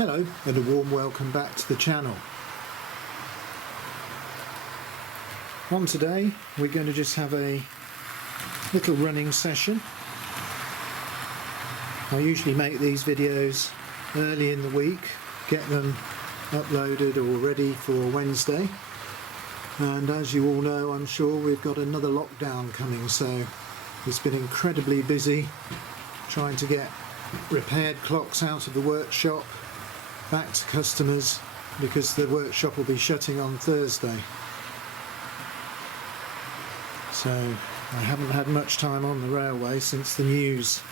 Hello and a warm welcome back to the channel. On today we're going to just have a little running session. I usually make these videos early in the week, get them uploaded or ready for Wednesday, and as you all know, I'm sure we've got another lockdown coming, so it's been incredibly busy trying to get repaired clocks out of the workshop back to customers, because the workshop will be shutting on Thursday. So I haven't had much time on the railway since the news.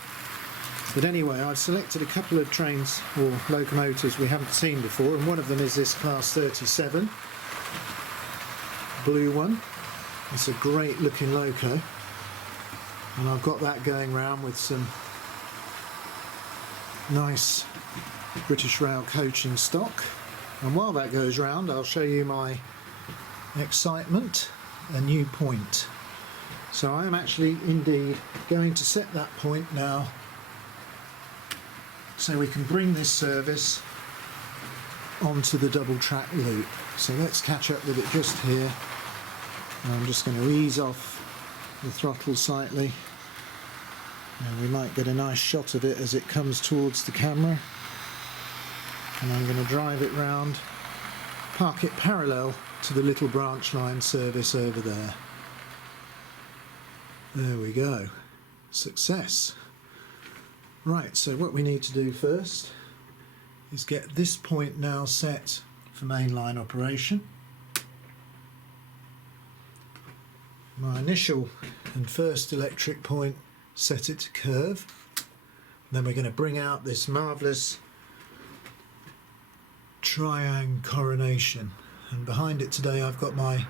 But anyway, I've selected a couple of trains or locomotives we haven't seen before, and one of them is this Class 37 blue one. It's a great looking loco, and I've got that going round with some nice British Rail coaching stock. And while that goes round, I'll show you my excitement, a new point. So I am actually indeed going to set that point now, so we can bring this service onto the double track loop. So let's catch up with it just here. I'm just going to ease off the throttle slightly, and we might get a nice shot of it as it comes towards the camera. And I'm going to drive it round, park it parallel to the little branch line service over there. There we go. Success. Right, so what we need to do first is get this point now set for mainline operation. My initial and first electric point, set it to curve. Then we're going to bring out this marvellous Tri-ang Coronation, and behind it today I've got my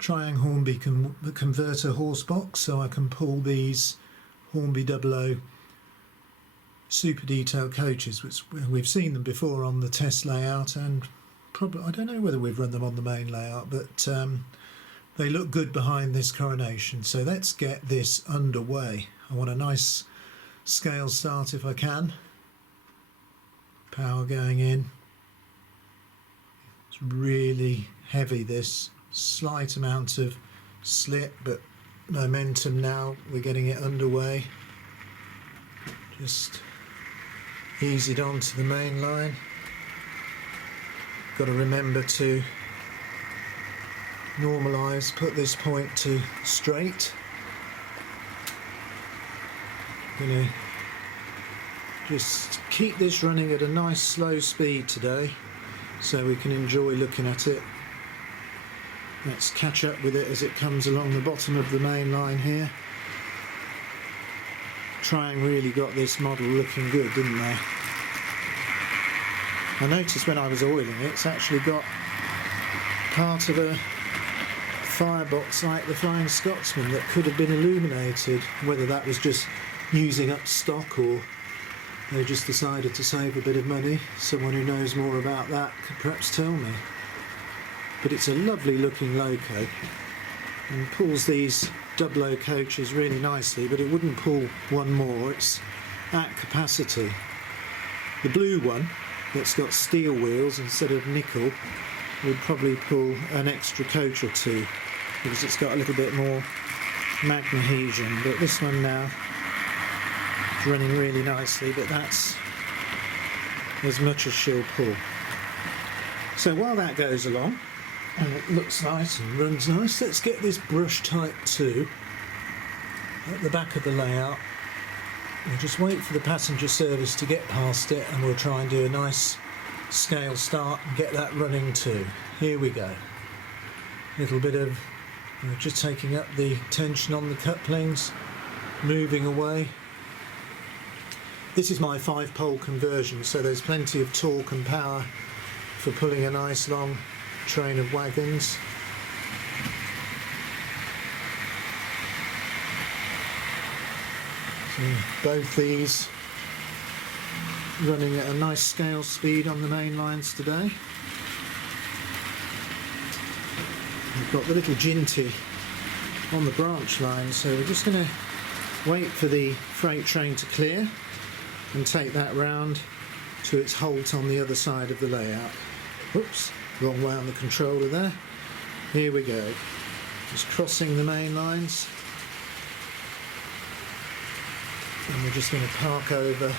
Tri-ang Hornby converter horse box, so I can pull these Hornby-Dublo Super Detail Coaches, which we've seen them before on the test layout, and probably, I don't know whether we've run them on the main layout, but they look good behind this Coronation. So let's get this underway. I want a nice scale start if I can. Power going in. It's really heavy, this. Slight amount of slip, but momentum now. We're getting it underway. Just ease it onto the main line. Got to remember to normalise, put this point to straight. Gonna just keep this running at a nice slow speed today, so we can enjoy looking at it. Let's catch up with it as it comes along the bottom of the main line here. Tri-ang really got this model looking good, didn't they? I noticed when I was oiling it, it's actually got part of a firebox like the Flying Scotsman that could have been illuminated. Whether that was just using up stock or they just decided to save a bit of money. Someone who knows more about that could perhaps tell me. But it's a lovely looking loco and pulls these Dublo coaches really nicely, but it wouldn't pull one more, it's at capacity. The blue one that's got steel wheels instead of nickel would probably pull an extra coach or two, because it's got a little bit more magnesion, but this one now is running really nicely, but that's as much as she'll pull. So while that goes along and it looks nice and runs nice, let's get this brush type 2 at the back of the layout. We'll just wait for the passenger service to get past it, and we'll try and do a nice scale start and get that running too. Here we go. Little bit of just taking up the tension on the couplings, moving away. This is my 5-pole conversion, so there's plenty of torque and power for pulling a nice long train of wagons. So both these running at a nice scale speed on the main lines today. We've got the little Ginty on the branch line, so we're just going to wait for the freight train to clear and take that round to its halt on the other side of the layout. Oops, wrong way on the controller there. Here we go. Just crossing the main lines. And we're just going to park over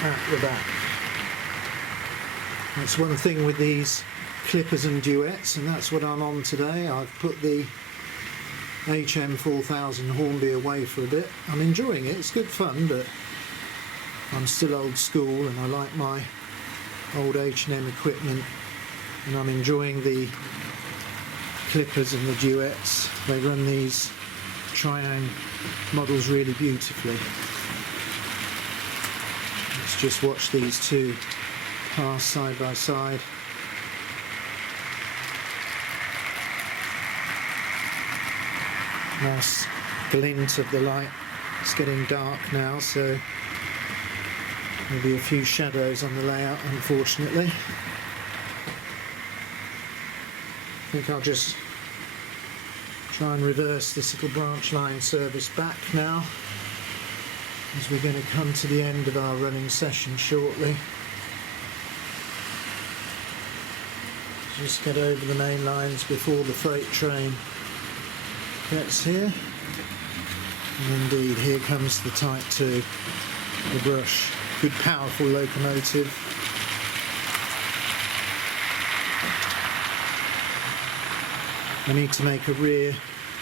at the back. That's one thing with these clippers and duets, and that's what I'm on today. I've put the HM4000 Hornby away for a bit. I'm enjoying it, it's good fun, but I'm still old school and I like my old H&M equipment, and I'm enjoying the clippers and the duets. They run these Tri-ang models really beautifully. Let's just watch these two pass side by side. Nice glint of the light. It's getting dark now, so there'll be a few shadows on the layout, unfortunately. I think I'll just try and reverse this little branch line service back now, as we're going to come to the end of our running session shortly. Just get over the main lines before the freight train gets here. And indeed, here comes the Type 2, the brush. Good powerful locomotive. I need to make a rear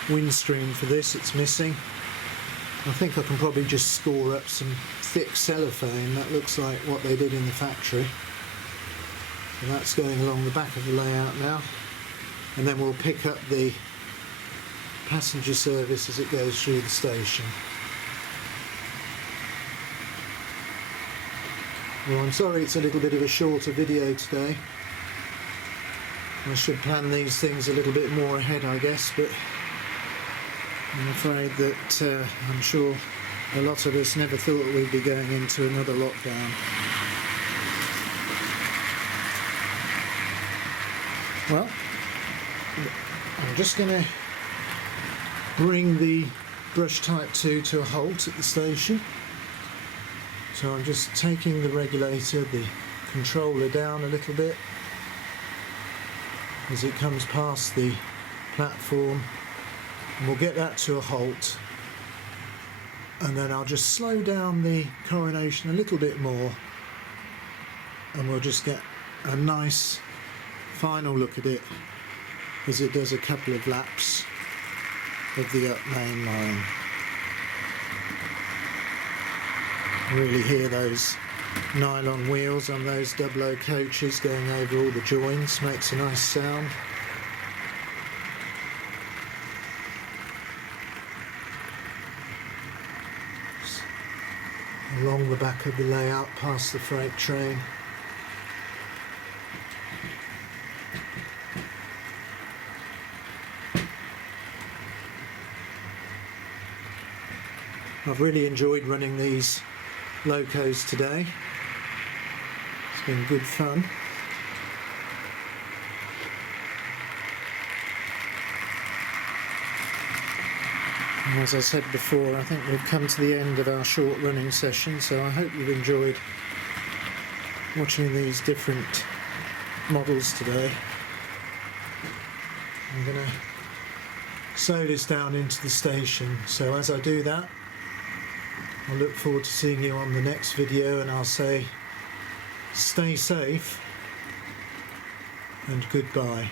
windscreen for this, it's missing. I think I can probably just score up some thick cellophane. That looks like what they did in the factory. So that's going along the back of the layout now. And then we'll pick up the passenger service as it goes through the station. Well, I'm sorry it's a little bit of a shorter video today. I should plan these things a little bit more ahead, I guess, but I'm afraid that I'm sure a lot of us never thought we'd be going into another lockdown. Well, I'm just going to bring the brush Type 2 to a halt at the station. So I'm just taking the regulator, the controller down a little bit as it comes past the platform, and we'll get that to a halt, and then I'll just slow down the Coronation a little bit more, and we'll just get a nice final look at it as it does a couple of laps of the up main line. Really hear those nylon wheels on those Dublo coaches going over all the joins, makes a nice sound. Along the back of the layout past the freight train. I've really enjoyed running these locos today. It's been good fun. And as I said before, I think we've come to the end of our short running session, so I hope you've enjoyed watching these different models today. I'm going to sew this down into the station, so as I do that, I look forward to seeing you on the next video, and I'll say stay safe and goodbye.